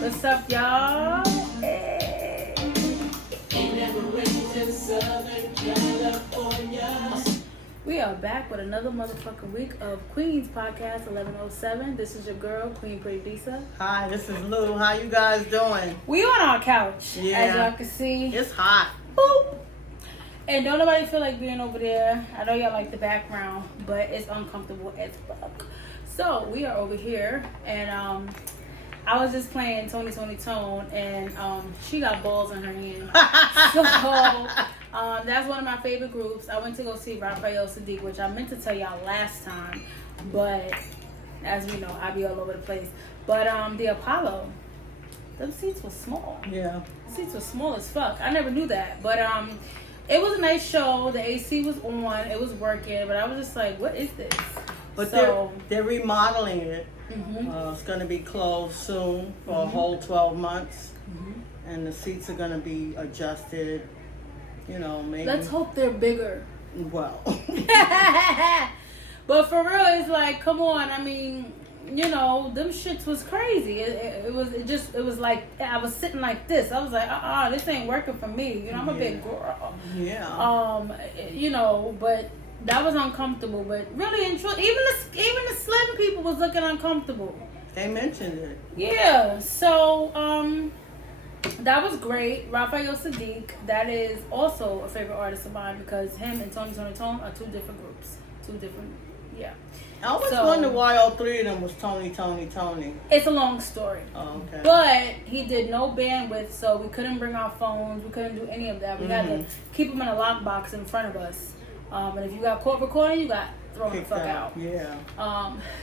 What's up, y'all? Hey. We are back with another motherfucking week of Queen's Podcast 1107. This is your girl, Queen Pretty Disa. Hi, this is Lou. How you guys doing? We on our couch, Yeah. as y'all can see. It's hot. Boop. And don't nobody feel like being over there. I know y'all like the background, but it's uncomfortable as fuck. So we are over here, and I was just playing Tony Tone, and she got balls in her hand. So that's one of my favorite groups. I went to go see Raphael Sadiq, which I meant to tell y'all last time, but as we know, I be all over the place. But the Apollo, them seats were small. Yeah. The seats were small as fuck. I never knew that, but it was a nice show. The AC was on. It was working, but I was just like, what is this? But so, they're remodeling it. Mm-hmm. It's going to be closed soon for a whole 12 months. Mm-hmm. And the seats are going to be adjusted, you know, maybe. Let's hope they're bigger. Well. But for real, it's like, come on. I mean, you know, them shits was crazy. It was like, I was sitting like this. I was like, this ain't working for me. You know, I'm a big girl. Yeah. You know, but that was uncomfortable. But really, even the slim people was looking uncomfortable. They mentioned it. Yeah. So, that was great. Raphael Sadiq, that is also a favorite artist of mine because him and Tony Tone are two different groups. Yeah. I always wondered why all three of them was Tony. It's a long story. Oh, okay. But he did no bandwidth, so we couldn't bring our phones. We couldn't do any of that. We had to keep them in a lockbox in front of us. And if you got caught recording, you got thrown the fuck out. Yeah.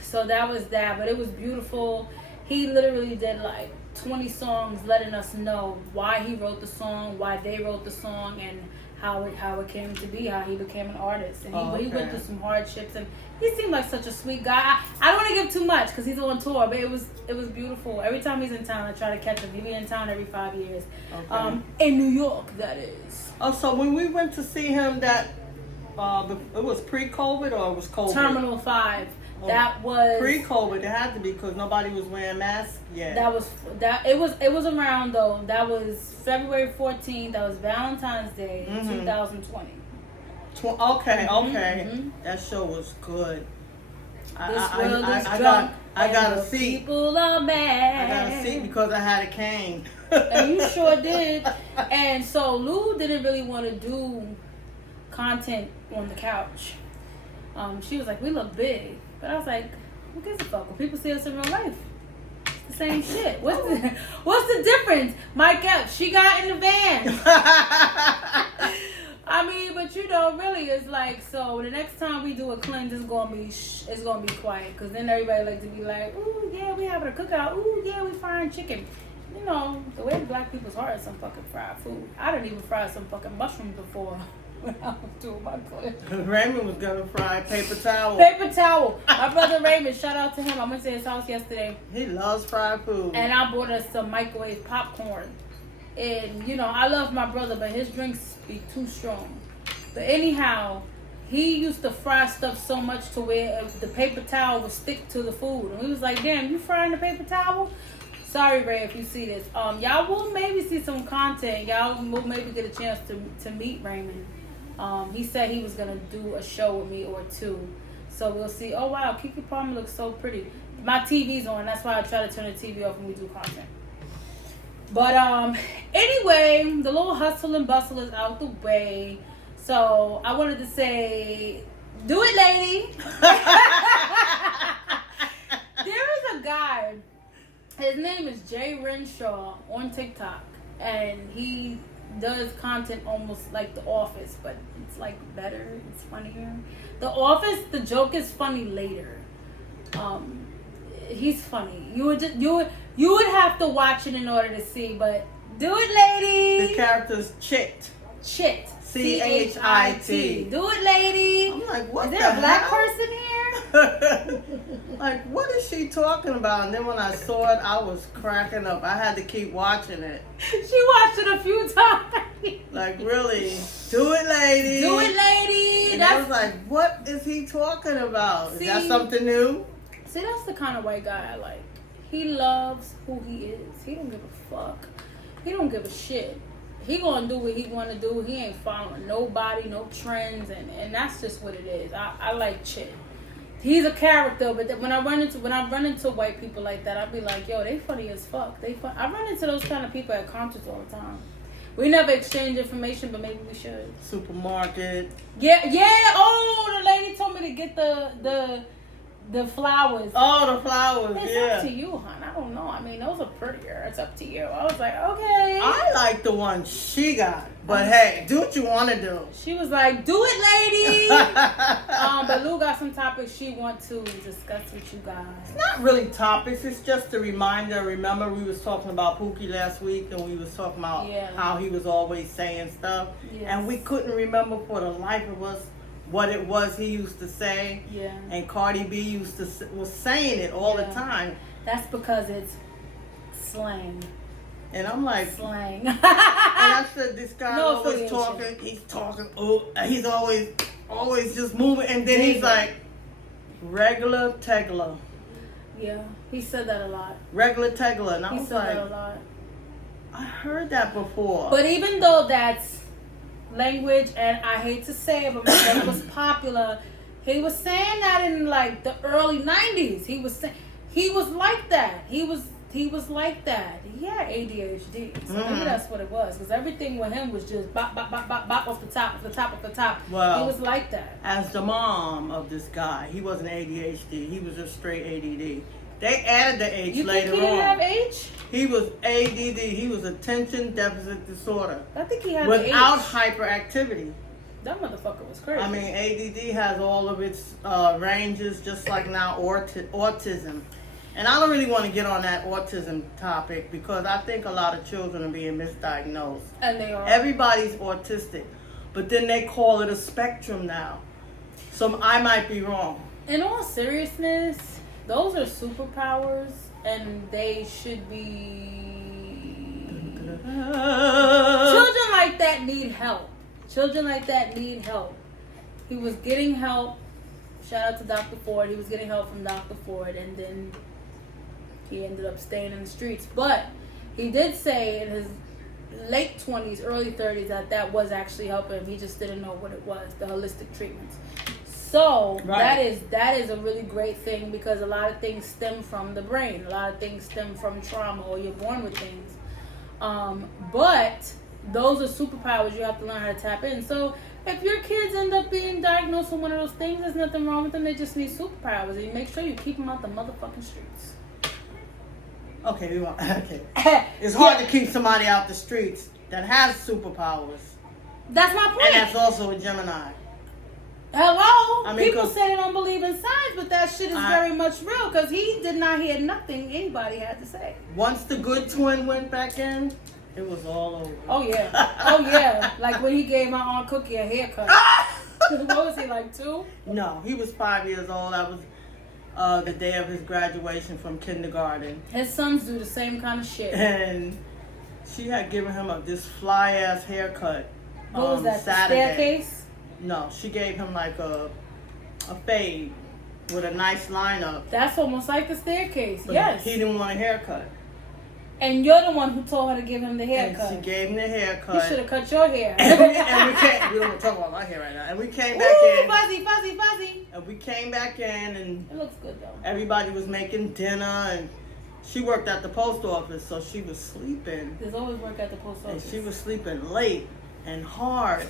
So that was that. But it was beautiful. He literally did like 20 songs letting us know why he wrote the song, why they wrote the song, and how it came to be, how he became an artist. And he went through some hardships, and he seemed like such a sweet guy. I don't want to give too much because he's on tour, but it was beautiful. Every time he's in town, I try to catch him. He be in town every 5 years. Okay. In New York, that is. Oh, so when we went to see him, that it was pre-COVID or it was COVID? Terminal 5. Oh, that was pre-COVID. It had to be because nobody was wearing masks yet. It was around though. That was February 14th. That was Valentine's Day, 2020. Okay. Mm-hmm. That show was good. I got a seat. People are mad. I got a seat because I had a cane. And you sure did. And so Lou didn't really want to do content on the couch. She was like, we look big. But I was like, who gives a fuck? When people see us in real life, it's the same shit. What's the difference? Mike Epps, she got in the van. I mean, but you know, really, it's like, so the next time we do a cleanse, it's gonna be quiet, because then everybody like to be like, ooh, yeah, we having a cookout. Ooh, yeah, we frying chicken. You know, the way black people's heart is some fucking fried food. I didn't even fry some fucking mushrooms before. When I was doing my cleanse. Raymond was gonna fry paper towel. Paper towel. My brother Raymond, shout out to him. I went to his house yesterday. He loves fried food. And I bought us some microwave popcorn. And, you know, I love my brother, but his drinks be too strong. But anyhow, he used to fry stuff so much to where the paper towel would stick to the food. And we was like, damn, you frying the paper towel? Sorry, Ray, if you see this. Y'all will maybe see some content. Y'all will maybe get a chance to meet Raymond. He said he was going to do a show with me or two. So we'll see. Oh, wow. Kiki Palmer looks so pretty. My TV's on. That's why I try to turn the TV off when we do content. But anyway, the little hustle and bustle is out the way. So I wanted to say, do it, lady. There is a guy. His name is Jay Renshaw on TikTok. And he does content almost like The Office, but it's like better, it's funnier. The Office, the joke is funny later. He's funny. You would have to watch it in order to see, but do it, lady. The character's Chit. Chit. C-H-I-T. Do it, lady. I'm like, what? Is there a black person here? Like, what is she talking about? And then when I saw it, I was cracking up. I had to keep watching it. She watched it a few times. Like, really? Do it, lady. Do it, lady. And I was like, what is he talking about? Is that something new? See, that's the kind of white guy I like. He loves who he is. He don't give a fuck. He don't give a shit. He gonna do what he wanna do. He ain't following nobody, no trends, and that's just what it is. I like Chit. He's a character, but when I run into white people like that, I'll be like, yo, they funny as fuck. I run into those kind of people at concerts all the time. We never exchange information, but maybe we should. Supermarket. Yeah. Oh, the lady told me to get the flowers. Oh, the flowers. It's up to you, hon. I don't know. I mean, those are prettier. It's up to you. I was like, okay. I like the one she got, but hey, do what you want to do. She was like, do it, lady. But Lou got some topics she want to discuss with you guys. It's not really topics. It's just a reminder. Remember, we was talking about Pookie last week, and we was talking about how he was always saying stuff, and we couldn't remember for the life of us what it was he used to say. Yeah. And Cardi B was saying it all the time. That's because it's slang. And I'm like, slang. And I said, this guy always talking. He's talking. Oh, he's always just moving. And then he's like, regular Tegla. Yeah, he said that a lot. Regular Tegla. And I was like, that a lot. I heard that before. But even though that's language, and I hate to say it, but when it was popular, he was saying that in like the early 90s. He was like that. He was like that. He had ADHD. So maybe that's what it was. Because everything with him was just bop, bop, bop, bop, bop off the top, off the top, off the top. Well, he was like that. As the mom of this guy, he wasn't ADHD. He was just straight ADD. They added the H later on. You think he didn't have H? He was ADD. He was attention deficit disorder. I think he had without H. hyperactivity. That motherfucker was crazy. I mean, ADD has all of its ranges, just like now autism. And I don't really want to get on that autism topic because I think a lot of children are being misdiagnosed. And they are. Everybody's autistic. But then they call it a spectrum now. So I might be wrong. In all seriousness, those are superpowers, and they should be... Children like that need help. Children like that need help. He was getting help. Shout out to Dr. Ford. He was getting help from Dr. Ford, and then he ended up staying in the streets. But he did say in his late 20s, early 30s, that was actually helping him. He just didn't know what it was, the holistic treatments. So that is a really great thing, because a lot of things stem from the brain. A lot of things stem from trauma, or you're born with things. But those are superpowers you have to learn how to tap in. So if your kids end up being diagnosed with one of those things, there's nothing wrong with them. They just need superpowers. And you make sure you keep them out the motherfucking streets. Okay, it's hard to keep somebody out the streets that has superpowers. That's my point. And that's also a Gemini. Hello? I mean, people say they don't believe in science, but that shit is very much real, because he did not hear nothing anybody had to say. Once the good twin went back in, it was all over. Oh, yeah. Like when he gave my Aunt Cookie a haircut. What was he, like 2? No, he was 5 years old. That was the day of his graduation from kindergarten. His sons do the same kind of shit. And she had given him this fly-ass haircut. What was that, Saturday. The staircase? No, she gave him like a fade with a nice lineup. That's almost like the staircase. But yes. He didn't want a haircut. And you're the one who told her to give him the haircut. And she gave him the haircut. You should have cut your hair. We don't talk about my hair right now. And we came back in. Fuzzy. And we came back in, and it looks good though. Everybody was making dinner, and she worked at the post office, so she was sleeping. There's always work at the post office. And she was sleeping late and hard.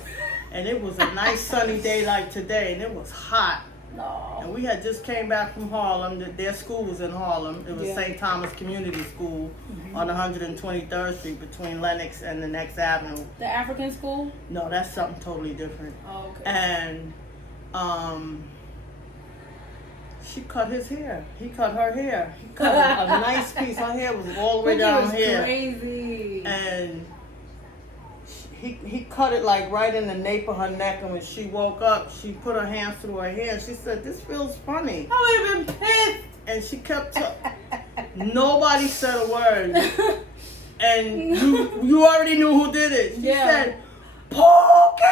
And it was a nice sunny day like today, and it was hot. No. And we had just came back from Harlem. Their school was in Harlem. It was St. Thomas Community School on 123rd Street between Lenox and the next avenue. The African school? No, that's something totally different. Oh, okay. And she cut his hair. He cut her hair. He cut a nice piece. Her hair was all the way down here. Crazy. And he cut it like right in the nape of her neck, and when she woke up, she put her hands through her hair, and she said, "This feels funny." I would have been pissed. And she kept nobody said a word. And you already knew who did it. She said, "Pookie!"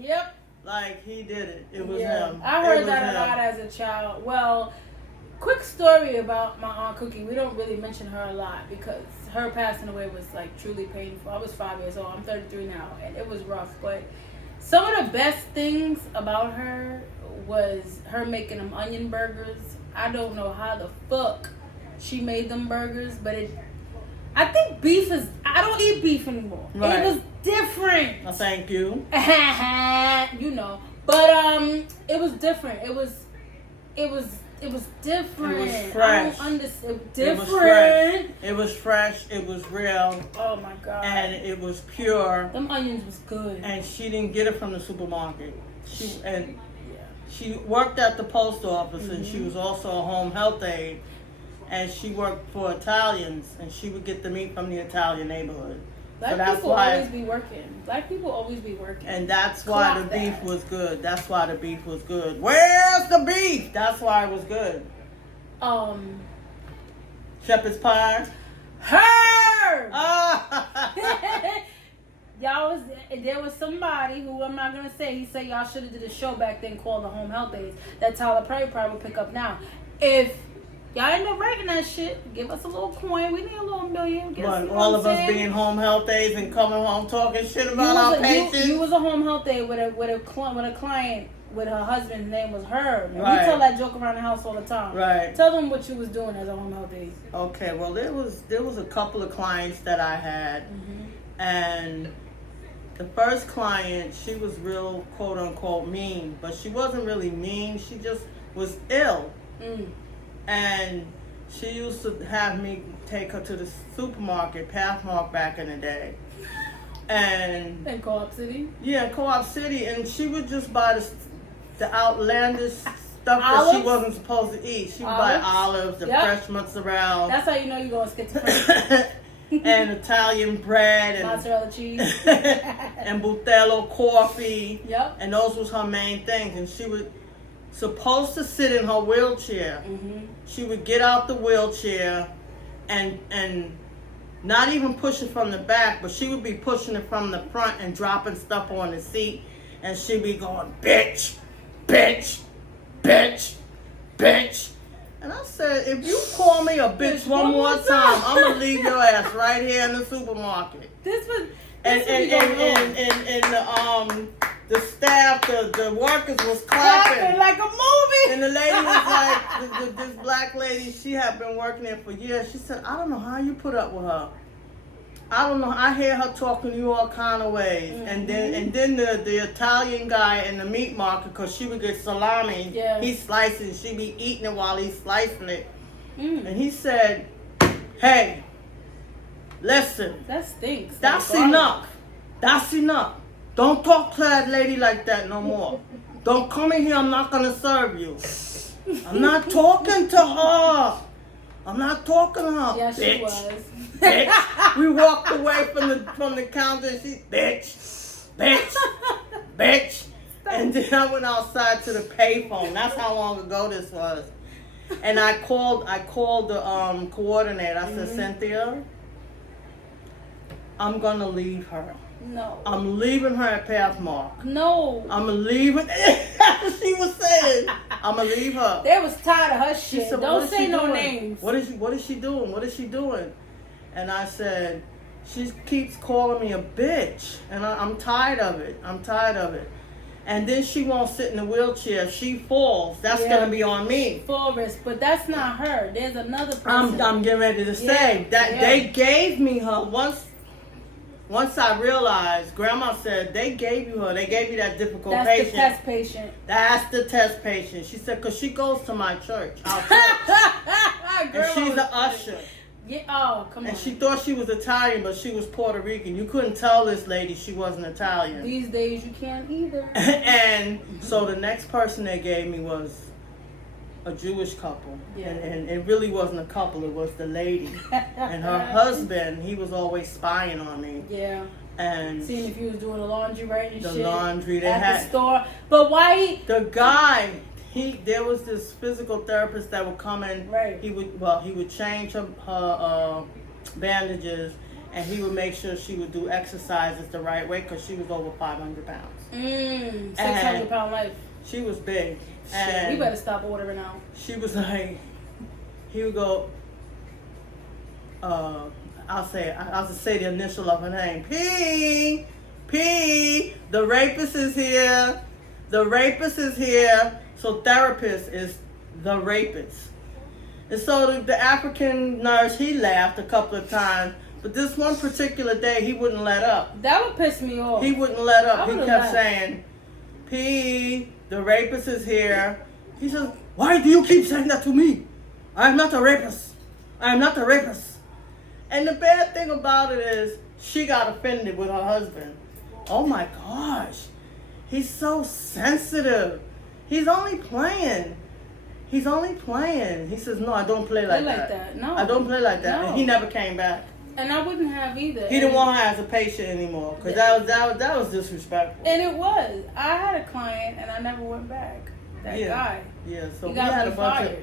Yep. Like, he did it. It was him. I heard that a lot as a child. Well, quick story about my Aunt Cookie. We don't really mention her a lot because her passing away was like truly painful. I was 5 years old. I'm 33 now, and it was rough. But some of the best things about her was her making them onion burgers. I don't know how the fuck she made them burgers, but I think beef is. I don't eat beef anymore. Right. It was different. Oh, thank you. You know, but it was different. It was different. It was fresh. I don't understand. Different. It was fresh. It was real. Oh my god. And it was pure. Them onions was good. And she didn't get it from the supermarket. She worked at the post office, and she was also a home health aide. And she worked for Italians, and she would get the meat from the Italian neighborhood. Black people always be working. Black people always be working. And that's why the beef was good. That's why the beef was good. Where's the beef? That's why it was good. Shepherd's pie. Her. There was somebody who I'm not gonna say. He said y'all should have did a show back then called the Home Health Aides that Tyler Perry probably would pick up now. If y'all end up writing that shit, give us a little coin. We need a little million. All of us being home health aides and coming home talking shit about our patients. You was a home health aide with a client with her husband's name was Herb. And right. We tell that joke around the house all the time. Right. Tell them what you was doing as a home health aide. Okay. Well, there was a couple of clients that I had, and the first client, she was real quote unquote mean, but she wasn't really mean. She just was ill. And she used to have me take her to the supermarket, Pathmark back in the day. And in Co-op City? Yeah, Co-op City. And she would just buy the outlandish stuff that she wasn't supposed to eat. She would buy olives, the fresh mozzarella. That's how you know you're going schizophrenic. And Italian bread. And mozzarella cheese. And Butello coffee. Yep. And those was her main things. And she would... supposed to sit in her wheelchair. She would get out the wheelchair and not even push it from the back, but she would be pushing it from the front and dropping stuff on the seat, and she'd be going, bitch, bitch, bitch, bitch. And I said, if you call me a bitch one more time, I'm gonna leave your ass right here in the supermarket. The staff, the workers was clapping like a movie. And the lady was like, this black lady, she had been working there for years. She said, I don't know how you put up with her. I don't know. I hear her talking to you all kind of ways. And then the Italian guy in the meat market, because she would get salami. Yeah. He slicing, she be eating it while he's slicing it. And he said, hey, listen. That stinks. That's enough. That's enough. Don't talk to that lady like that no more. Don't come in here. I'm not going to serve you. I'm not talking to her. I'm not talking to her. Yeah, bitch. She was. Bitch. We walked away from the counter and she, bitch. And then I went outside to the payphone. That's how long ago this was. And I called the coordinator. I said, Cynthia, I'm going to leave her. No. I'm leaving her at Pathmark. No. I'm leaving. That's what she was saying. I'm going to leave her. They was tired of her shit. Said, don't say no names. What is she doing? What is she doing? And I said, she keeps calling me a bitch. And I'm tired of it. And then she won't sit in the wheelchair. If she falls, that's going to be on me. Full risk. But that's not her. There's another person. I'm getting ready to say that they gave me her once I realized, Grandma said, they gave you that difficult patient. That's the test patient. That's the test patient. She said, because she goes to my church. Our church. And she's an usher. Yeah. Oh, come on. And she thought she was Italian, but she was Puerto Rican. You couldn't tell this lady she wasn't Italian. These days you can't either. And so the next person they gave me was a Jewish couple. Yeah. And it really wasn't a couple, it was the lady. And her husband, he was always spying on me. Yeah. And seeing if you was doing the laundry right and the shit. Laundry they at had the store. But why the guy, there was this physical therapist that would come in. Right. He would change her bandages, and he would make sure she would do exercises the right way because she was over 500 pounds. 600-pound life. She was big. Shit, you better stop ordering out. She was like, he would go, I'll just say the initial of her name. P, the rapist is here. The rapist is here. So therapist is the rapist. And so the African nurse, he laughed a couple of times. But this one particular day, he wouldn't let up. That would piss me off. He wouldn't let up. He kept saying, P, the rapist is here. He says, why do you keep saying that to me? I am not a rapist. I am not a rapist. And the bad thing about it is, she got offended with her husband. Oh my gosh. He's so sensitive. He's only playing. He says, no, I don't play like that. No. I don't play like that. No. And he never came back. And I wouldn't have either. He didn't want her as a patient anymore because that was disrespectful. And it was. I had a client and I never went back. That guy. Yeah, so he we had a bunch of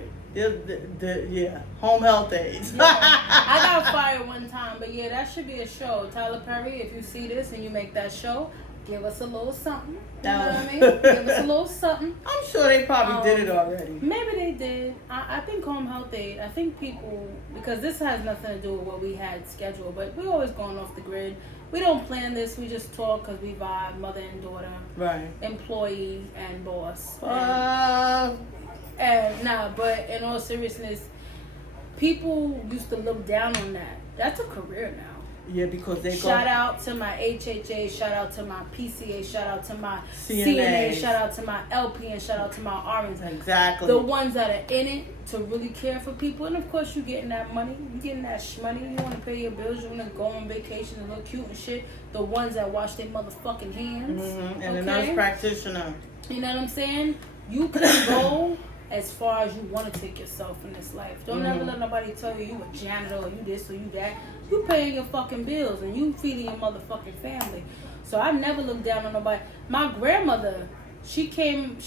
home health aides. Yeah. I got fired one time, but yeah, that should be a show. Tyler Perry, if you see this and you make that show, give us a little something. You know what I mean? Give us a little something. I'm sure they probably did it already. Maybe they did. I think home health aid, I think people, because this has nothing to do with what we had scheduled, but we're always going off the grid. We don't plan this. We just talk because we vibe, mother and daughter. Right. Employee and boss. But in all seriousness, people used to look down on that. That's a career now. Yeah, because they Shout out to my HHA, shout out to my PCA, shout out to my CNA, shout out to my LP, and shout out to my RNs. Exactly. The ones that are in it to really care for people. And of course, you getting that money. You getting that shmoney. You want to pay your bills. You want to go on vacation and look cute and shit. The ones that wash their motherfucking hands. Mm-hmm. And the nurse practitioner. You know what I'm saying? You can go as far as you want to take yourself in this life. Don't ever let nobody tell you you a janitor or you this or you that. You paying your fucking bills and you feeding your motherfucking family. So I never looked down on nobody. My grandmother, she came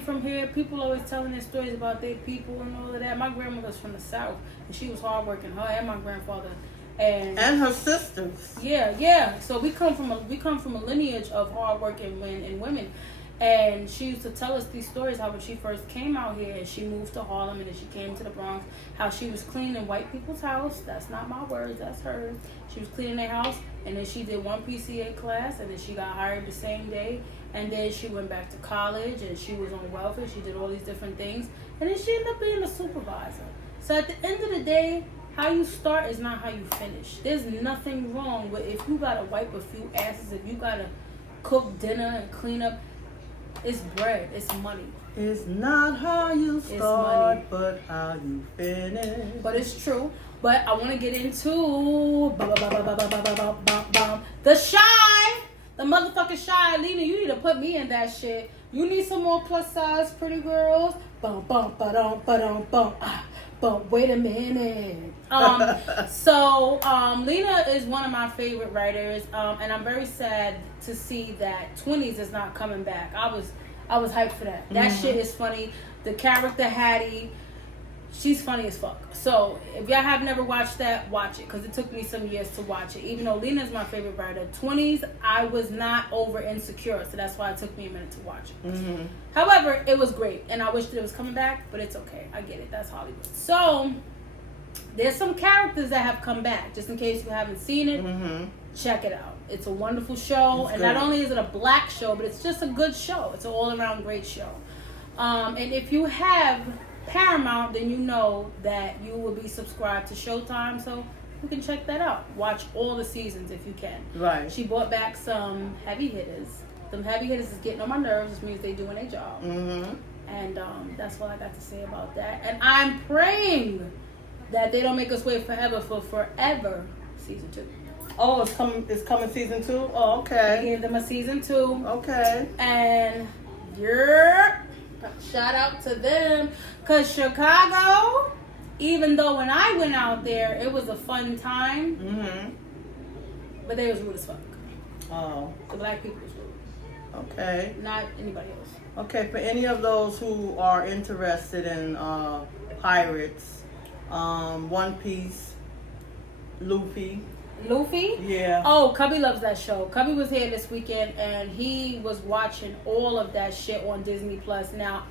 from here. People always telling their stories about their people and all of that. My grandmother's from the South and she was hardworking. Her and my grandfather. And her sisters. Yeah. So we come from a lineage of hardworking men and women. And she used to tell us these stories, how when she first came out here and she moved to Harlem and then she came to the Bronx, how she was cleaning white people's house. That's not my words, that's hers. She was cleaning their house and then she did one PCA class and then she got hired the same day. And then she went back to college and she was on welfare. She did all these different things. And then she ended up being a supervisor. So at the end of the day, how you start is not how you finish. There's nothing wrong with if you got to wipe a few asses, if you got to cook dinner and clean up. It's bread. It's money. It's not how you start, but how you finish. But it's true. But I want to get into the Shy. The motherfucking Shy. Lena, you need to put me in that shit. You need some more plus size pretty girls. Bum, bum, ba-dum, ba-dum, bum. But wait a minute. So Lena is one of my favorite writers, and I'm very sad to see that 20s is not coming back. I was hyped for that. That shit is funny. The character Hattie, she's funny as fuck. So if y'all have never watched that, watch it because it took me some years to watch it. Even though Lena is my favorite writer, 20s I was not over insecure, so that's why it took me a minute to watch it. However, it was great, and I wish that it was coming back, but it's okay. I get it. That's Hollywood. So there's some characters that have come back. Just in case you haven't seen it, check it out. It's a wonderful show, and not only is it a black show, but it's just a good show. It's an all-around great show. And if you have Paramount, then you know that you will be subscribed to Showtime, so you can check that out. Watch all the seasons if you can. Right. She brought back some heavy hitters. Them heavy hitters is getting on my nerves, which means they doing their job. And that's what I got to say about that. And I'm praying that they don't make us wait forever for Forever season 2. Oh, it's coming season 2? Oh, okay. They gave them a season 2. Okay. And shout out to them. Because Chicago, even though when I went out there, it was a fun time. But they was rude as fuck. Oh. The black people was rude. Okay. Not anybody else. Okay, for any of those who are interested in pirates, One Piece, Luffy. Yeah. Oh, Cubby loves that show. Cubby was here this weekend and he was watching all of that shit on Disney Plus. Now,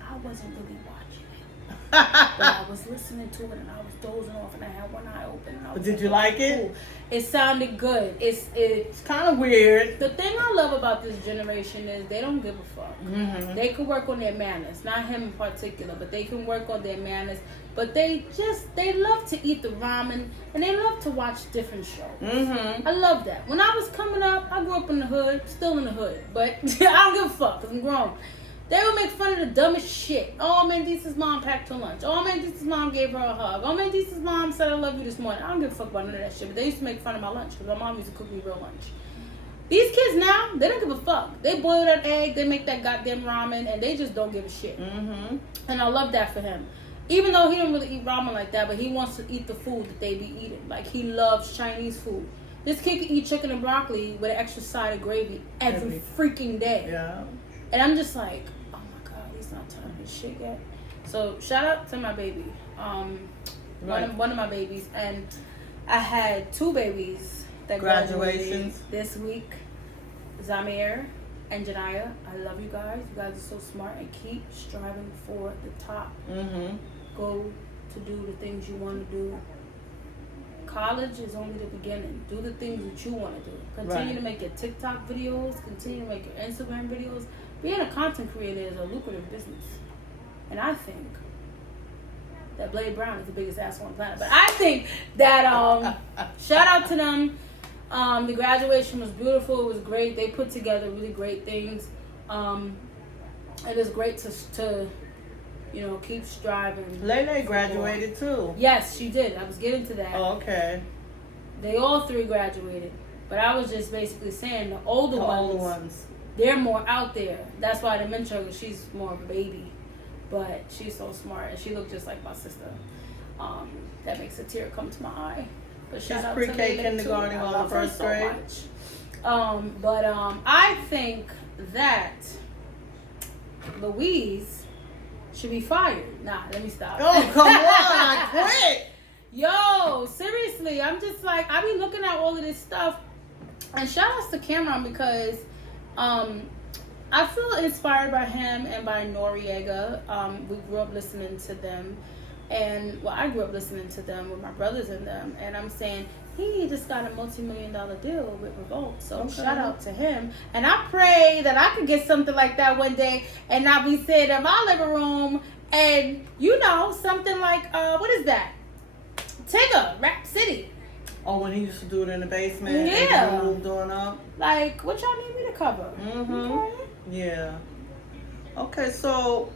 I wasn't really watching it. But I was listening to it and I was dozing off and I had one eye open. And I was But did you like it? Cool. It sounded good. It's kind of weird. The thing I love about this generation is they don't give a fuck. Mm-hmm. They can work on their manners. Not him in particular, but they can work on their manners. But they love to eat the ramen and they love to watch different shows. Mm-hmm. I love that. When I was coming up, I grew up in the hood, still in the hood, but I don't give a fuck because I'm grown. They would make fun of the dumbest shit. Oh, Mandisa's mom packed her lunch. Oh, Mandisa's mom gave her a hug. Oh, Mandisa's mom said I love you this morning. I don't give a fuck about none of that shit. But they used to make fun of my lunch because my mom used to cook me real lunch. These kids now, they don't give a fuck. They boil that egg, they make that goddamn ramen, and they just don't give a shit. Mm-hmm. And I love that for him. Even though he don't really eat ramen like that, but he wants to eat the food that they be eating. Like, he loves Chinese food. This kid can eat chicken and broccoli with an extra side of gravy every freaking day. Yeah. And I'm just like, he's not telling me shit yet. So shout out to my baby, Right. one of my babies, and I had 2 babies that graduated this week. Zamir and Janaya, I love you guys. You guys are so smart and keep striving for the top. Mm-hmm. Go to do the things you want to do. College is only the beginning. Do the things that you want to do. Continue to make your TikTok videos. Continue to make your Instagram videos. Being a content creator is a lucrative business. And I think that Blade Brown is the biggest asshole on the planet. But I think that, shout out to them. The graduation was beautiful. It was great. They put together really great things. It is great to keep striving. Lele graduated too. Yes, she did. I was getting to that. Oh, okay. They all 3 graduated. But I was just basically saying the older ones, they're more out there. That's why I didn't mention her, because she's more of a baby. But she's so smart, and she looked just like my sister. That makes a tear come to my eye. But she's pre-K, kindergarten, on the first grade. But I think that Louise should be fired. Nah, let me stop. Oh, come on, I quit. Yo, seriously, I'm just like, I be looking at all of this stuff, and shout outs to Cameron, because I feel inspired by him and by Noriega. We grew up listening to them, and I grew up listening to them with my brothers in them, and I'm saying he just got a multi-million-dollar deal with Revolt, so shout out to him. And I pray that I could get something like that one day, and not be sitting in my living room, and something like what is that? Tigger, Rap City. Oh, when he used to do it in the basement. Yeah. And moved on up. Like, what y'all need me to cover? Mm-hmm. Okay. Yeah. Okay, so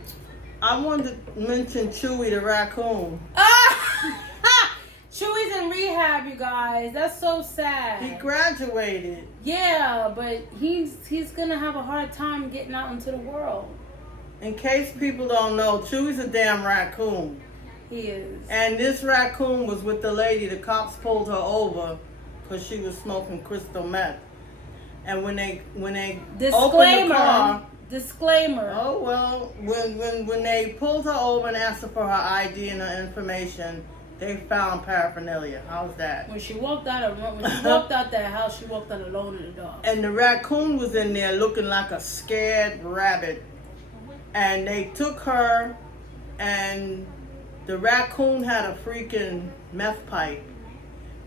I wanted to mention Chewy the raccoon. Chewy's in rehab, you guys. That's so sad. He graduated. Yeah, but he's gonna have a hard time getting out into the world. In case people don't know, Chewy's a damn raccoon. He is. And this raccoon was with the lady. The cops pulled her over because she was smoking crystal meth. And when they opened the car. Disclaimer. Oh well, when they pulled her over and asked her for her ID and her information, they found paraphernalia. How's that? When she walked out that house, she walked out alone in the dark. And the raccoon was in there looking like a scared rabbit. And they took her, and the raccoon had a freaking meth pipe.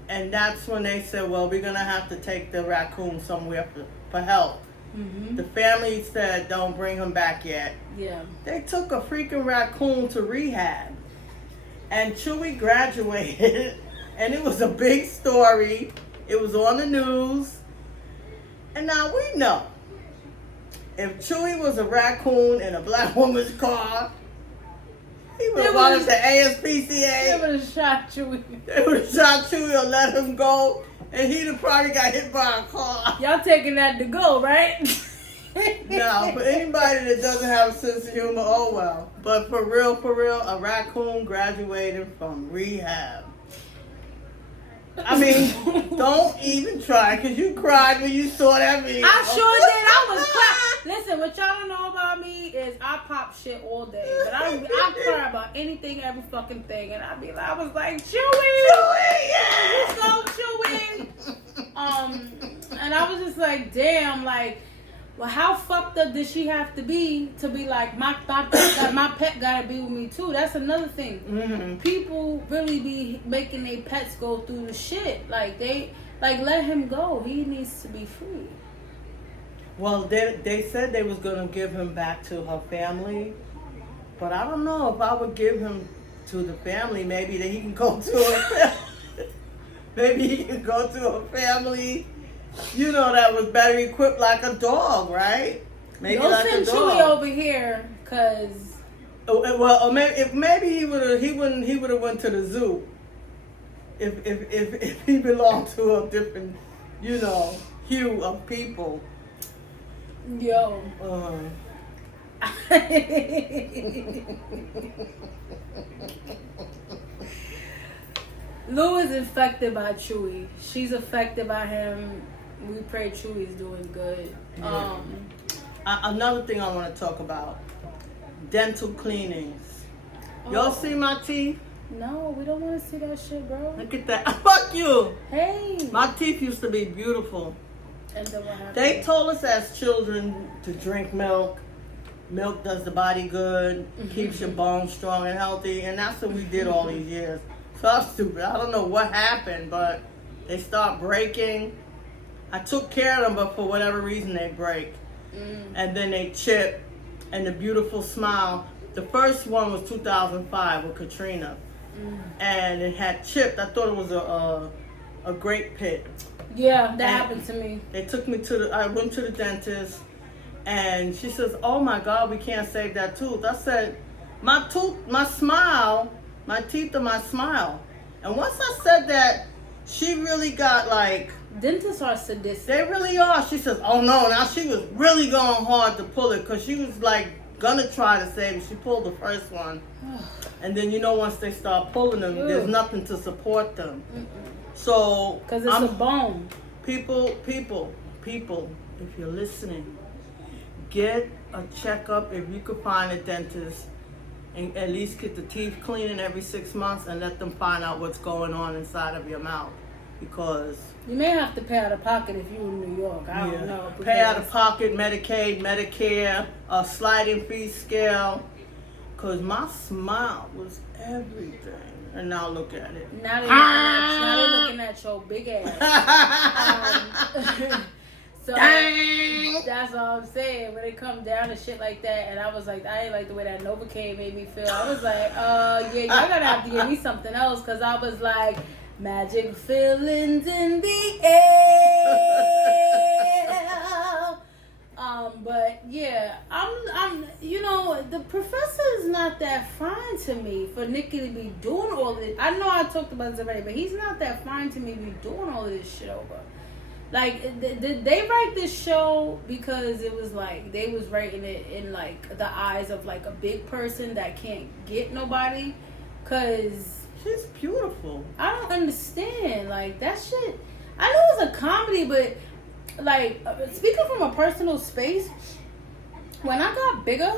And that's when they said, well, we're going to have to take the raccoon somewhere for help. Mm-hmm. The family said, don't bring him back yet. Yeah. They took a freaking raccoon to rehab. And Chewy graduated. And it was a big story. It was on the news. And now we know. If Chewy was a raccoon in a black woman's car, he would have gone to the ASPCA. They would have shot Chewy. They would have shot Chewy or let him go, and he'd have probably got hit by a car. Y'all taking that to go, right? No, for anybody that doesn't have a sense of humor, oh well. But for real, a raccoon graduated from rehab. I mean, don't even try, because you cried when you saw that video. I sure did. I was crying. Listen, what y'all don't know about me is I pop shit all day. But I cry about anything, every fucking thing. And I was like, Chewy! Chewy, yeah! So Chewy! And I was just like, damn, like, Well, how fucked up did she have to be like, my pet gotta be with me too? That's another thing. Mm-hmm. People really be making their pets go through the shit. Like, let him go. He needs to be free. Well, they said they was gonna give him back to her family, but I don't know if I would give him to the family. Maybe that he can go to a maybe he can go to a family, that was better equipped, like a dog, right? Maybe don't like send a dog. Chewy over here, cause. Well, maybe he would have went to the zoo. If he belonged to a different, hue of people. Yo. Lou is infected by Chewy. She's affected by him. We pray Chewy's doing good. Yeah. Another thing I want to talk about: dental cleanings. Y'all see my teeth? No, we don't want to see that shit, bro. Look at that. Fuck you. Hey. My teeth used to be beautiful. And then what happened? They told us as children to drink milk. Milk does the body good, keeps your bones strong and healthy, and that's what we did all these years. So I'm stupid. I don't know what happened, but they start breaking. I took care of them, but for whatever reason they break. And then they chip, and the beautiful smile. The first one was 2005 with Katrina, and it had chipped. I thought it was a grape pit. Yeah, that happened to me. They took me I went to the dentist, and she says, "Oh my God, we can't save that tooth." I said, my smile, my teeth are my smile. And once I said that, she really got like... Dentists are sadistic. They really are. She says, "Oh no," now she was really going hard to pull it, because she was like gonna try to save it. She pulled the first one. And then, once they start pulling them, there's nothing to support them. So... Because it's a bone. People, if you're listening, get a checkup if you could find a dentist, and at least get the teeth cleaning every 6 months, and let them find out what's going on inside of your mouth. Because you may have to pay out of pocket if you're in New York. I don't know. Pay out of pocket, Medicaid, Medicare, a sliding fee scale. Because my smile was everything. And now look at it. Now they're looking at your big ass. So that's all I'm saying. When it comes down to shit like that, and I was like, I ain't like the way that Novocaine made me feel. I was like, yeah, y'all gotta have to give me something else, because I was like, magic feelings in the air. But yeah, I'm the professor is not that fine to me for Nikki to be doing all this. I know I talked about this already, but he's not that fine to me to be doing all of this shit over. Like, did they write this show because it was like they was writing it in like the eyes of like a big person that can't get nobody? Cause she's beautiful. I don't understand like that shit. I know it's a comedy, but like speaking from a personal space, when I got bigger,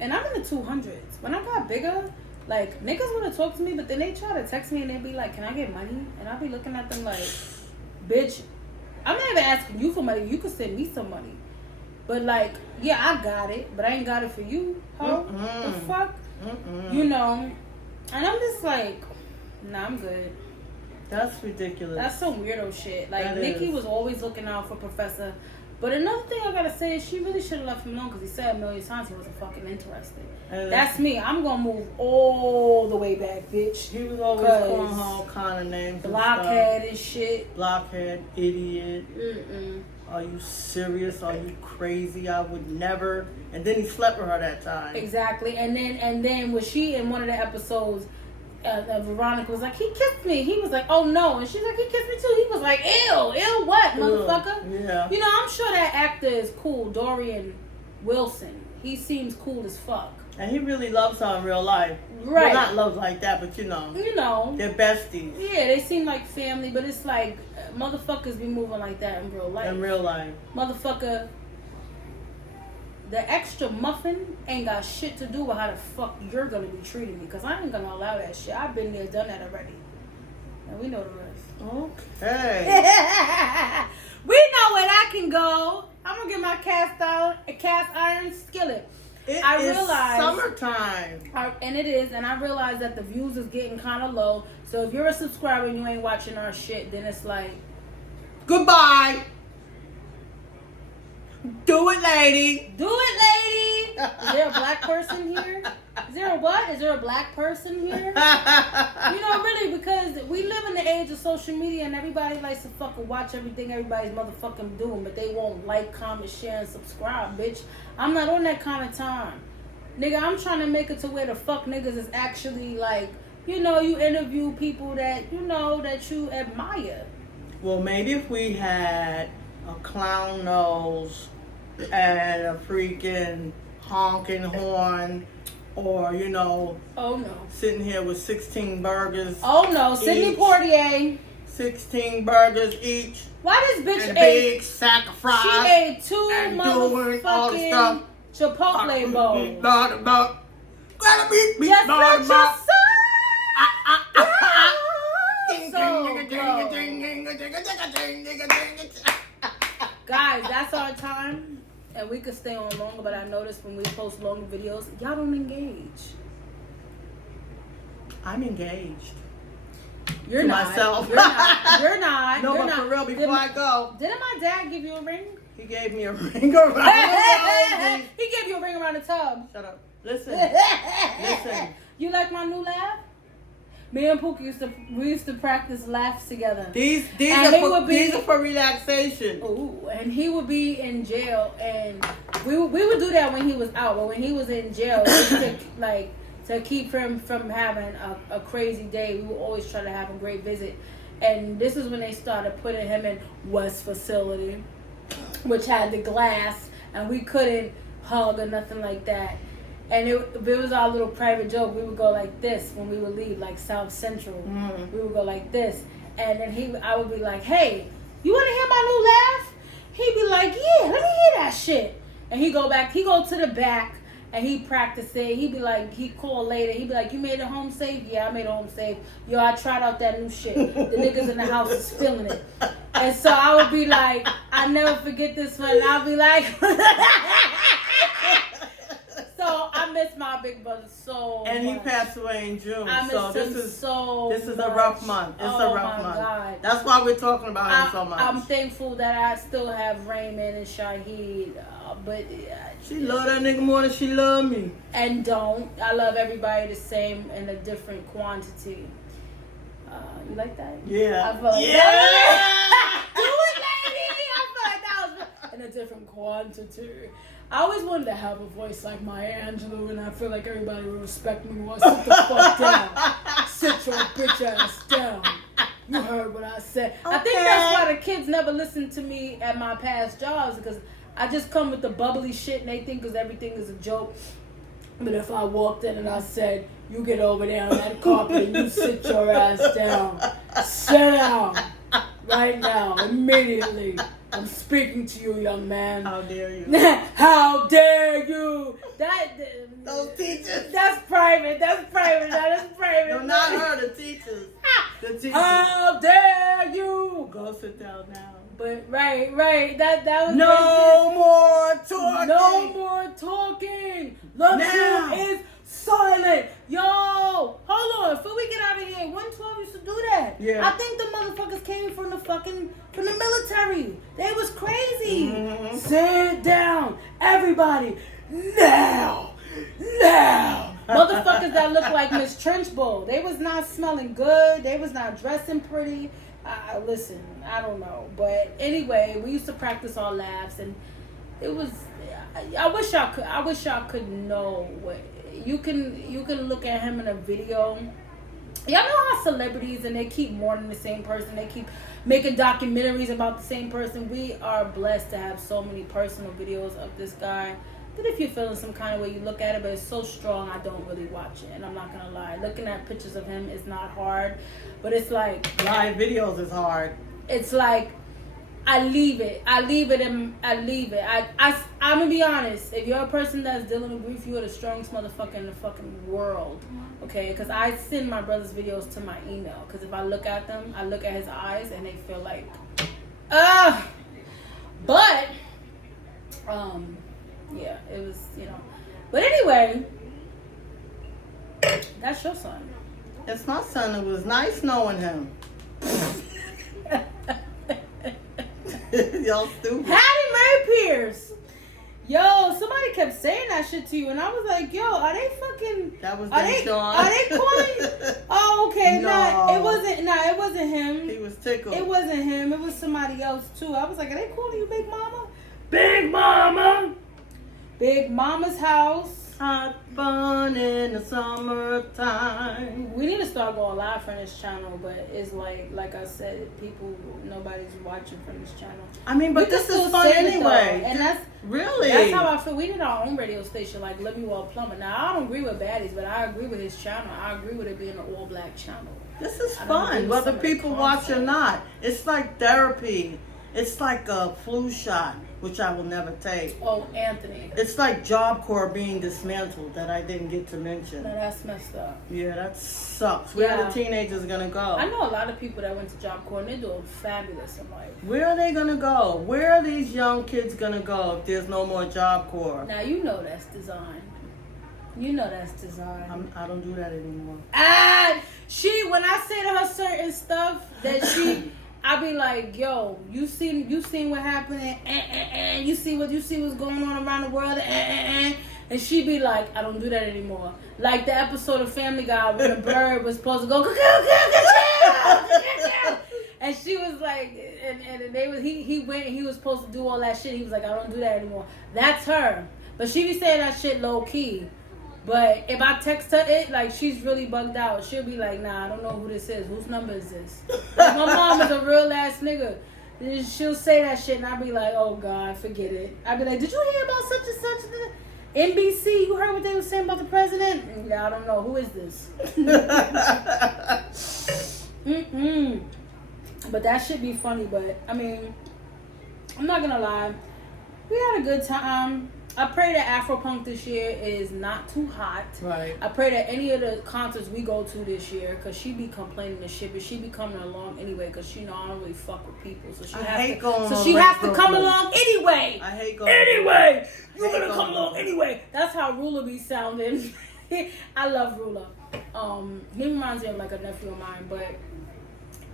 and I'm in the 200s, when I got bigger, like niggas want to talk to me, but then they try to text me and they be like, "Can I get money?" And I'll be looking at them like, "Bitch, I'm not even asking you for money. You could send me some money." But like, yeah, I got it, but I ain't got it for you, ho. The fuck? And I'm just like, nah, I'm good. That's ridiculous. That's some weirdo shit. Like, Nikki was always looking out for Professor. But another thing I gotta say is she really should have left him alone, because he said a million times he wasn't fucking interested. That's me. I'm gonna move all the way back, bitch. He was always calling her all kind of names. Blockhead and shit. Blockhead, idiot. Are you serious? Are you crazy? I would never. And then he slept with her that time. Exactly. And then was she in one of the episodes? Veronica was like, "He kissed me." He was like, "Oh no," and she's like, "He kissed me too." He was like, "Ew, what, motherfucker?" Yeah. I'm sure that actor is cool, Dorian Wilson. He seems cool as fuck. And he really loves her in real life. Right. Well, not love like that, but they're besties. Yeah, they seem like family, but it's like motherfuckers be moving like that in real life. In real life, motherfucker. The extra muffin ain't got shit to do with how the fuck you're gonna be treating me, because I ain't gonna allow that shit. I've been there, done that already. And we know the rest. Okay. We know where that can go. I'm gonna get my cast iron skillet. I realize summertime. And it is, and I realize that the views is getting kind of low. So if you're a subscriber and you ain't watching our shit, then it's like, goodbye. Do it, lady. Do it, lady. Is there a black person here? Is there a what? Is there a black person here? You know, really, because we live in the age of social media and everybody likes to fucking watch everything everybody's motherfucking doing, but they won't like, comment, share, and subscribe, bitch. I'm not on that kind of time. Nigga, I'm trying to make it to where the fuck niggas is actually like, you know, you interview people that, you know, that you admire. Well, maybe if we had a clown nose and a freaking honking horn, or, you know, oh no, sitting here with 16 burgers. Oh no, Sidney Poitier. 16 burgers each. Why this bitch and a big sack of fries? She ate 2 motherfucking Chipotle bowls. Yes, guys, that's our time. And we could stay on longer, but I noticed when we post longer videos, y'all don't engage. I'm engaged. You're to not. Myself. You're not. You're not. No, you're but not. for real, before I go. Didn't my dad give you a ring? He gave me a ring around the He gave you a ring around the tub. Shut up. Listen. Listen. You like my new laugh? Me and Pookie used to practice laughs together. These are for relaxation. Ooh, and he would be in jail, and we would do that when he was out. But when he was in jail, to keep him from having a crazy day, we would always try to have a great visit. And this is when they started putting him in West Facility, which had the glass, and we couldn't hug or nothing like that. And it was our little private joke. We would go like this when we would leave, like South Central. Mm. We would go like this. And then I would be like, hey, you want to hear my new laugh? He'd be like, yeah, let me hear that shit. And he'd go to the back, and he'd practice it. He'd be like, he'd call later. He'd be like, you made it home safe? Yeah, I made it home safe. Yo, I tried out that new shit. The niggas in the house is feeling it. And so I would be like, I never forget this one. I'll be like... So I miss my big brother so and much. he passed away in June. I miss so him this is much. A rough month. It's a rough month. God. That's why we're talking about him so much. I'm thankful that I still have Raymond and Shaheed, but she love that nigga more than she love me. And don't. I love everybody the same in a different quantity. You like that? Yeah. I feel like that. Do it, lady. I feel like that was in a different quantity. I always wanted to have a voice like Maya Angelou, and I feel like everybody would respect me more. Sit the fuck down. Sit your bitch ass down. You heard what I said. Okay. I think that's why the kids never listened to me at my past jobs, because I just come with the bubbly shit, and they think because everything is a joke. But if I walked in and I said, you get over there on that carpet and you sit your ass down. Sit down. Right now. Immediately. I'm speaking to you, young man. How dare you? How dare you? Those teachers. That's private. That is private. No, not her. The teachers. The teachers. How dare you? Go sit down now. But right. That was no more talking. No more talking. Lunchroom is silent. Yo, hold on. Before we get out of here, 112 used to do that. Yeah. I think the motherfuckers came from the military. They was crazy. Mm-hmm. Sit down, everybody. Now. Motherfuckers that look like Miss Trenchbull. They was not smelling good. They was not dressing pretty. Listen, I don't know, but anyway, we used to practice our laughs, and it was. I wish y'all could know what you can look at him in a video. Y'all know how celebrities, and they keep mourning the same person. They keep making documentaries about the same person. We are blessed to have so many personal videos of this guy. That if you're feeling some kind of way, you look at it, but it's so strong, I don't really watch it. And I'm not gonna lie, looking at pictures of him is not hard, but it's like live videos is hard. It's like I leave it. I'm gonna be honest. If you're a person that's dealing with grief, you are the strongest motherfucker in the fucking world. Okay? Because I send my brother's videos to my email. Because if I look at them, I look at his eyes and they feel like, but Yeah, it was, But anyway, that's your son. It's my son. It was nice knowing him. Y'all stupid. Hattie Mary Pierce. Yo, somebody kept saying that shit to you, and I was like, yo, are they fucking... That was Are they calling... Oh, okay. No. It wasn't him. He was tickled. It wasn't him. It was somebody else, too. I was like, are they calling you Big Mama? Big Mama! Big Mama's house. Hot fun in the summertime. We need to start going live from this channel, but it's like I said, nobody's watching from this channel. I mean, but this is fun anyway. And that's really, that's how I feel. We need our own radio station, like Let Me Well Plumber. Now, I don't agree with Baddies, but I agree with his channel. I agree with it being an all-black channel. This is fun, whether people watch or not. It's like therapy. It's like a flu shot, which I will never take. Oh, Anthony. It's like Job Corps being dismantled that I didn't get to mention. No, that's messed up. Yeah, that sucks. Where are the teenagers going to go? I know a lot of people that went to Job Corps and they're doing fabulous in life. Where are they going to go? Where are these young kids going to go if there's no more Job Corps? Now, you know that's design. You know that's design. I don't do that anymore. When I say to her certain stuff that I be like, yo, you seen what happened, and you see what's going on around the world, and she be like, I don't do that anymore. Like the episode of Family Guy when the bird was supposed to go, and she was like, he went and he was supposed to do all that shit. He was like, I don't do that anymore. That's her, but she be saying that shit low key. But if I text her it, like, she's really bugged out. She'll be like, nah, I don't know who this is. Whose number is this? Like, my mom is a real ass nigga. She'll say that shit, and I'll be like, oh, God, forget it. I'll be like, did you hear about such and such? NBC, you heard what they were saying about the president? Yeah, I don't know. Who is this? But that should be funny. But, I mean, I'm not going to lie. We had a good time. I pray that Afropunk this year is not too hot. Right. I pray that any of the concerts we go to this year, because she be complaining and shit, but she be coming along anyway, because she know I don't really fuck with people. So she has to come along anyway. I hate going anyway. You're going to come along anyway. That's how Ruler be sounding. I love Ruler. He reminds me of like a nephew of mine, but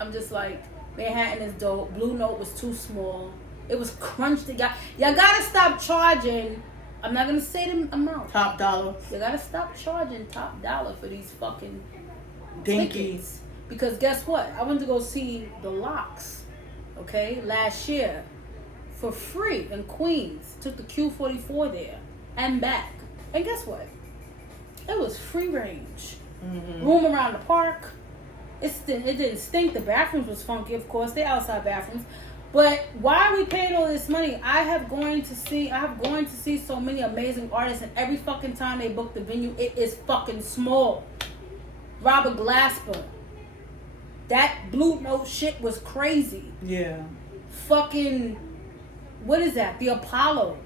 I'm just like, Manhattan is dope. Blue Note was too small. It was crunched. Y'all gotta stop charging. I'm not gonna say the amount. Top dollar. You gotta stop charging top dollar for these fucking dinkies. Tickets. Because guess what? I went to go see The Lox, okay, last year for free in Queens. Took the Q44 there and back. And guess what? It was free range. Mm-hmm. Room around the park. It didn't stink. The bathrooms was funky, of course. They're outside bathrooms. But why are we paying all this money? I have going to see so many amazing artists, and every fucking time they book the venue, it is fucking small. Robert Glasper. That Blue Note shit was crazy. Yeah. Fucking, what is that? The Apollo.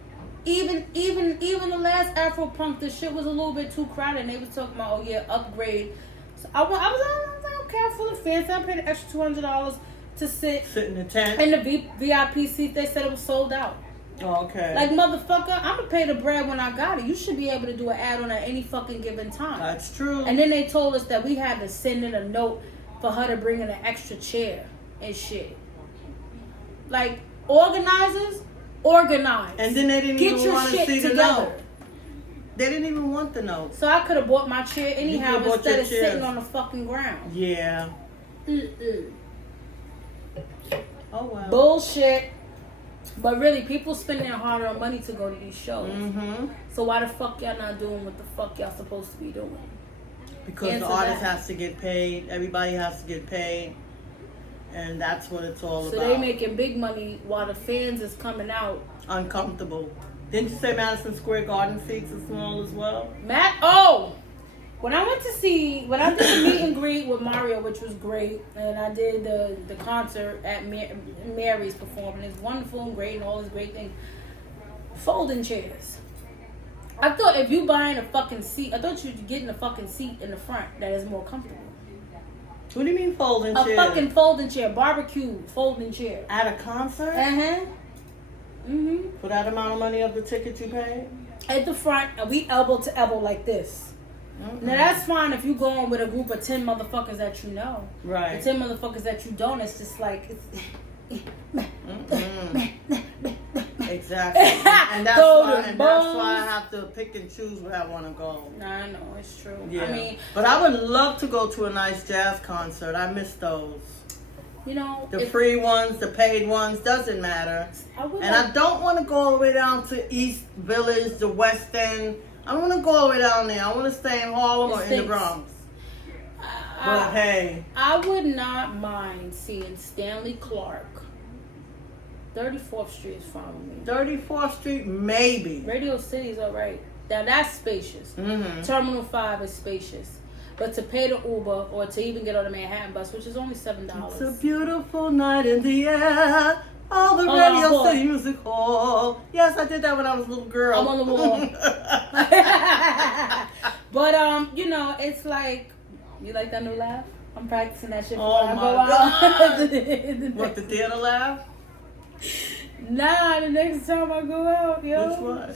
Even the last Afropunk, the shit was a little bit too crowded, and they was talking about, oh yeah, upgrade. So I was like, okay, I'm full of fans. I paid an extra $200 to sit in the tent. In the VIP seat. They said it was sold out. Oh, okay. Like, motherfucker, I'm gonna pay the bread when I got it. You should be able to do an add-on at any fucking given time. That's true. And then they told us that we had to send in a note for her to bring in an extra chair and shit. Like, organizers, organize. And then they didn't even want to see the note. They didn't even want the note. So I could have bought my chair anyhow instead of sitting on the fucking ground. Yeah. Oh, wow. Bullshit. But really, people spending their hard-earned money to go to these shows. Mm-hmm. So why the fuck y'all not doing what the fuck y'all supposed to be doing? Because the artist has to get paid. Everybody has to get paid. And that's what it's all about. So they making big money while the fans is coming out. Uncomfortable. Didn't you say Madison Square Garden seats are small as well? When I did the meet and greet with Mario, which was great, and I did the concert at Mary's performing, it's wonderful and great and all this great things. Folding chairs. I thought if you buying a fucking seat, I thought you'd getting a fucking seat in the front that is more comfortable. What do you mean folding chair? A fucking folding chair, barbecue folding chair. At a concert? Uh-huh. For that amount of money of the ticket you paid? At the front, and we elbow to elbow like this. Now that's fine if you going with a group of 10 motherfuckers that you know. Right. The 10 motherfuckers that you don't, it's just like exactly. And that's why I have to pick and choose where I want to go. I know, it's true. Yeah. I mean, but I would love to go to a nice jazz concert. I miss those. You know, the free ones, the paid ones, doesn't matter. I don't want to go all the way down to East Village, the West End. I don't want to go all the way down there. I want to stay in Harlem or in the Bronx. But hey, I would not mind seeing Stanley Clark. 34th Street is fine with me. 34th Street, maybe. Radio City's alright. Now that's spacious. Terminal 5 is spacious. But to pay the Uber or to even get on the Manhattan bus, which is only $7. It's a beautiful night in the air. All the Radio City Music Hall. Yes, I did that when I was a little girl. I'm on the wall. But you know, it's like, you like that new laugh? I'm practicing that shit before I go out. What, the theater laugh? Nah, the next time I go out, yo. Which one?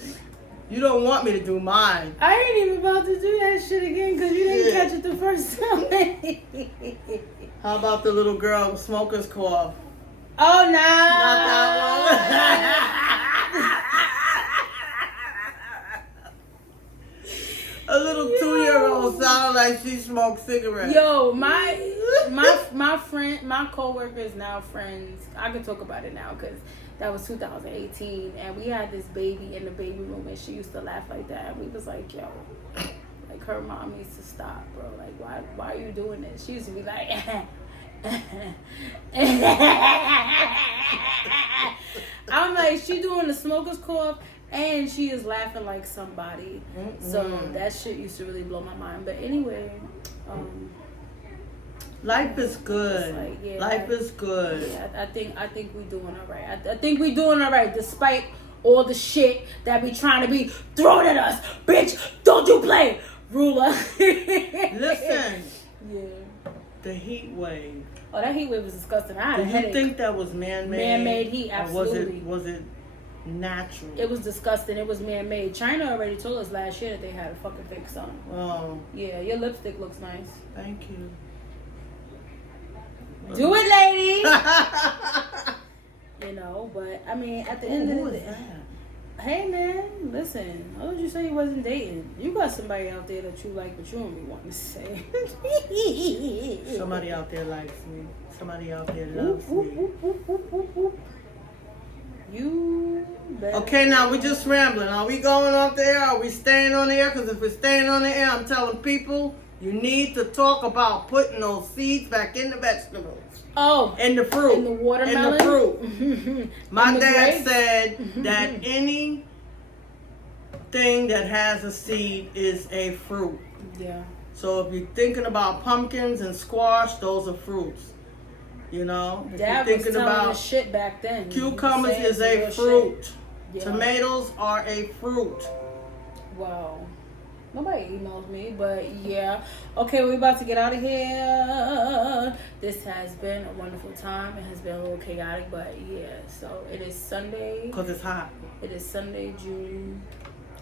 You don't want me to do mine. I ain't even about to do that shit again because you didn't catch it the first time. How about the little girl with smoker's cough? Oh, no. Not that one. A little 2-year-old sounded like she smoked cigarettes. Yo, my friend, my coworkers now friends. I can talk about it now because that was 2018, and we had this baby in the baby room, and she used to laugh like that. And we was like, yo, like her mom needs to stop, bro. Like, why are you doing this? She used to be like, I'm like, she doing the smoker's cough, and she is laughing like somebody. So that shit used to really blow my mind. But anyway, life is good. Like, life is good. Yeah, I think we're doing all right. I think we're doing all right, despite all the shit that be trying to be thrown at us. Bitch, don't you play, ruler. Listen. Yeah. The heat wave. Oh, that heat wave was disgusting. I had a headache. Do you think that was man-made? Man-made heat, absolutely. Or was it natural? It was disgusting. It was man-made. China already told us last year that they had a fucking fake sun. Oh. Yeah, your lipstick looks nice. Thank you. Do it, lady. You know, but I mean, at the end of the day, hey man, listen. How would you say you wasn't dating? You got somebody out there that you like, but you don't be wanting to say. Somebody out there likes me. Somebody out there loves me. You better. Okay, now we're just rambling. Are we going off the air? Are we staying on the air? Because if we're staying on the air, I'm telling people, you need to talk about putting those seeds back in the vegetables. Oh. In the fruit. In the watermelon. In the fruit. My dad said that anything that has a seed is a fruit. Yeah. So if you're thinking about pumpkins and squash, those are fruits. You know? If Dad you're thinking was telling about us shit back then. Cucumbers is a fruit. Yeah. Tomatoes are a fruit. Wow. Nobody emails me, but yeah. Okay, we're about to get out of here. This has been a wonderful time. It has been a little chaotic, but yeah. So it is Sunday. Because it's hot. It is Sunday, June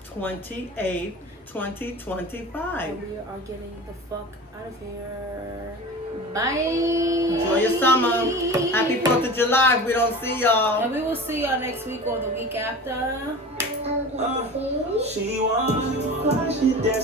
28th, 2025. And we are getting the fuck out of here. Bye. Enjoy your summer. Happy 4th of July if we don't see y'all. And we will see y'all next week or the week after. She wants